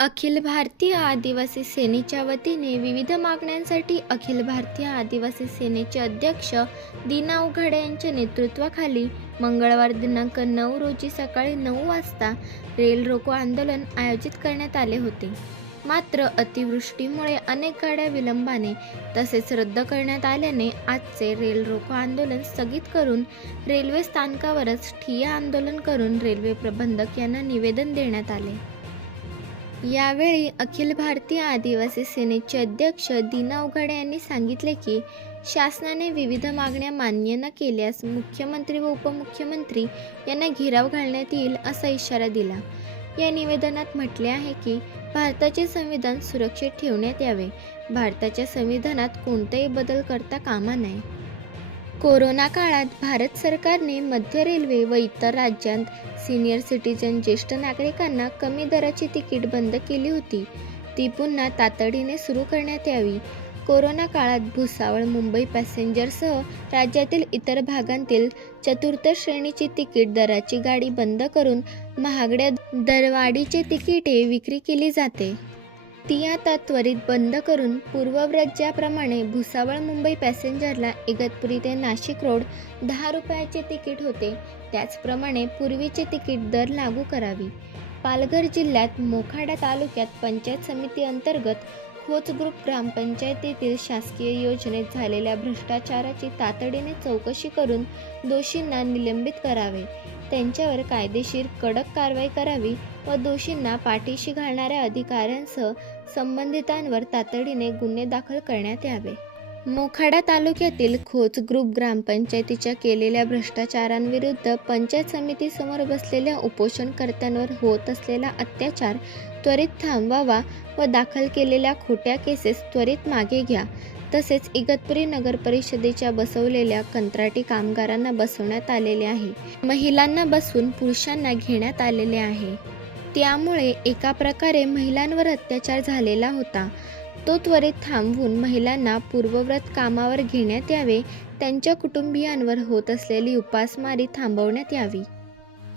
अखिल भारतीय आदिवासी सेनेच्या वतीने विविध मागण्यांसाठी अखिल भारतीय आदिवासी सेनेचे अध्यक्ष दीना उघाडे यांच्या नेतृत्वाखाली मंगळवार दिनांक नऊ रोजी सकाळी नऊ वाजता रेल रोको आंदोलन आयोजित करण्यात आले होते. मात्र अतिवृष्टीमुळे अनेक गाड्या विलंबाने तसेच रद्द करण्यात आल्याने आजचे रेल रोको आंदोलन स्थगित करून रेल्वे स्थानकावरच ठिय्या आंदोलन करून रेल्वे प्रबंधक यांना निवेदन देण्यात आले. यावेळी अखिल भारतीय आदिवासी सेनेचे अध्यक्ष दीना उघाडे यांनी सांगितले की शासनाने विविध मागण्या मान्य न केल्यास मुख्यमंत्री व उपमुख्यमंत्री यांना घेराव घालण्यात येईल असा इशारा दिला. या निवेदनात म्हटले आहे की भारताचे संविधान सुरक्षित ठेवण्यात यावे. भारताच्या संविधानात कोणताही बदल करता कामा नये. कोरोना काळात भारत सरकारने मध्य रेल्वे व इतर राज्यांत सिनियर सिटीजन ज्येष्ठ नागरिकांना कमी दराची तिकीट बंद केली होती. ती पुन्हा तातडीने सुरू करण्यात यावी. कोरोना काळात भुसावळ मुंबई पॅसेंजरसह राज्यातील इतर भागांतील चतुर्थ श्रेणीची तिकीट दराची गाडी बंद करून महागड्या दरवाढीचे तिकिटे विक्री केली जाते. ती आता त्वरित बंद करून पूर्वव्रज्याप्रमाणे भुसावळ मुंबई पॅसेंजरला इगतपुरी ते नाशिक रोड दहा रुपयाचे तिकीट होते. त्याचप्रमाणे पूर्वीचे तिकीट दर लागू करावी. पालघर जिल्ह्यात मोखाडा तालुक्यात पंचायत समिती अंतर्गत खोच ग्रुप ग्रामपंचायतीतील शासकीय योजनेत झालेल्या भ्रष्टाचाराची तातडीने चौकशी करून दोषींना निलंबित करावे. त्यांच्यावर कायदेशीर कडक कारवाई करावी व दोषींना पाठीशी घालणाऱ्या अधिकाऱ्यांसह संबंधितांवर तातडीने गुन्हे दाखल करण्यात यावे. मोखाडा तालुक्यातील खोच ग्रुप ग्रामपंचायतीच्या केलेल्या भ्रष्टाचारांविरुद्ध पंचायत समितीसमोर बसलेल्या उपोषणकर्त्यांवर होत असलेला अत्याचार त्वरित थांबवावा व दाखल केलेल्या खोट्या केसेस त्वरित मागे घ्या. तसेच इगतपुरी नगर परिषदेच्या बसवलेल्या कंत्राटी कामगारांना बसवण्यात आलेले आहे. महिलांना बसवून पुरुषांना घेण्यात आलेले आहे. त्यामुळे एका प्रकारे महिलांवर अत्याचार झालेला होता. तो त्वरित थांबवून महिलांना पूर्वव्रत कामावर घेण्यात यावे त्यांच्या कुटुंबियांवर होत असलेली उपासमारी थांबवण्यात यावी.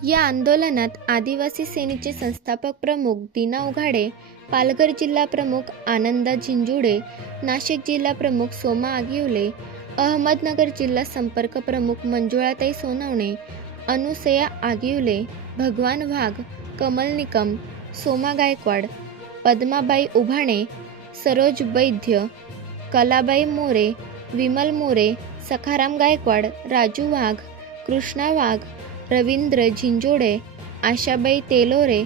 या आंदोलनात आदिवासी सेनेचे संस्थापक प्रमुख दीना उघाडे पालघर जिल्हा प्रमुख आनंदा झिंजुडे नाशिक जिल्हा प्रमुख सोमा आगिवले अहमदनगर जिल्हा संपर्क प्रमुख मंजुळाताई सोनवणे अनुसया आगिवले भगवान वाघ कमल निकम सोमा गायकवाड पद्माबाई उभाणे सरोज वैद्य कलाबाई मोरे विमल मोरे सखाराम गायकवाड राजू वाघ कृष्णा वाघ रवींद्र झिंजोडे आशाबाई तेलोरे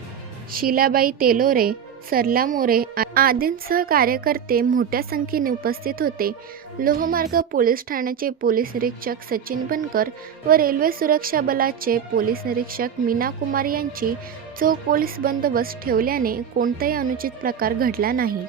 शिलाबाई तेलोरे सरला मोरे आदींसह कार्यकर्ते मोठ्या संख्येने उपस्थित होते. लोहमार्ग पोलीस ठाण्याचे पोलीस निरीक्षक सचिन बनकर व रेल्वे सुरक्षा बलाचे पोलीस निरीक्षक मीना कुमार यांची चोख पोलीस बंदोबस्त ठेवल्याने कोणताही अनुचित प्रकार घडला नाही.